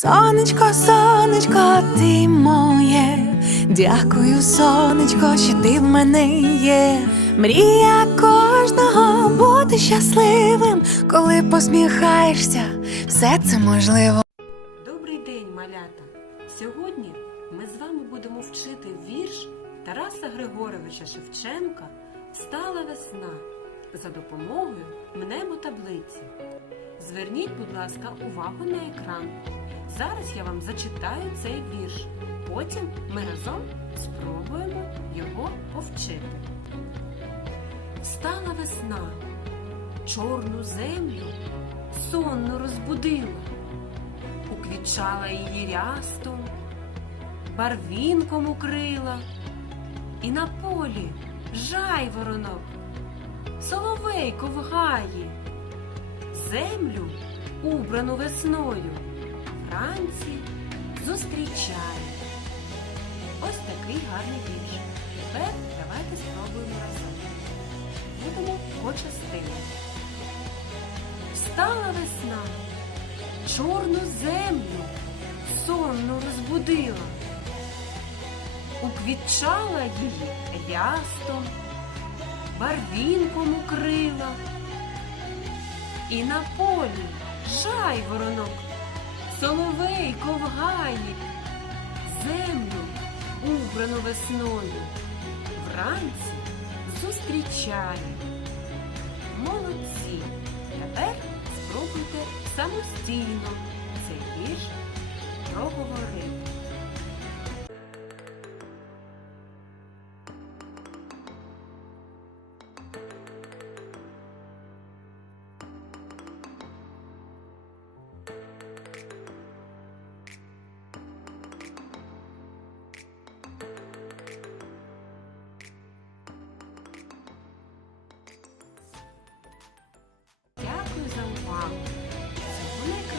Сонечко, сонечко, ти моє. Дякую, сонечко, що ти в мене є. Мрія кожного бути щасливим, коли посміхаєшся, все це можливо. Добрий день, малята! Сьогодні ми з вами будемо вчити вірш Тараса Григоровича Шевченка Встала весна за допомогою мнемотаблиці. Зверніть, будь ласка, увагу на екран. Зараз я вам зачитаю цей вірш. Потім ми разом спробуємо його повчити. Встала весна, чорну землю сонно розбудила уквічала її рястом, барвінком укрила, і на полі жайворонок, соловейко в гаї, землю, убрану весною, зустрічає. Ось такий гарний вірш. Тепер давайте спробуємо разом. Будемо по частинах. Встала весна чорну землю сонно розбудила, уквітчала її рястом, барвінком укрила, і на полі жайворонок, соловейко в ковгає, землю убрану весною, вранці зустрічає. Молодці! Тепер спробуйте самостійно цей вірш проговорити.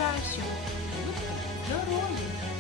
Дякую за увагу. Всього найкращого. Будьте здорові!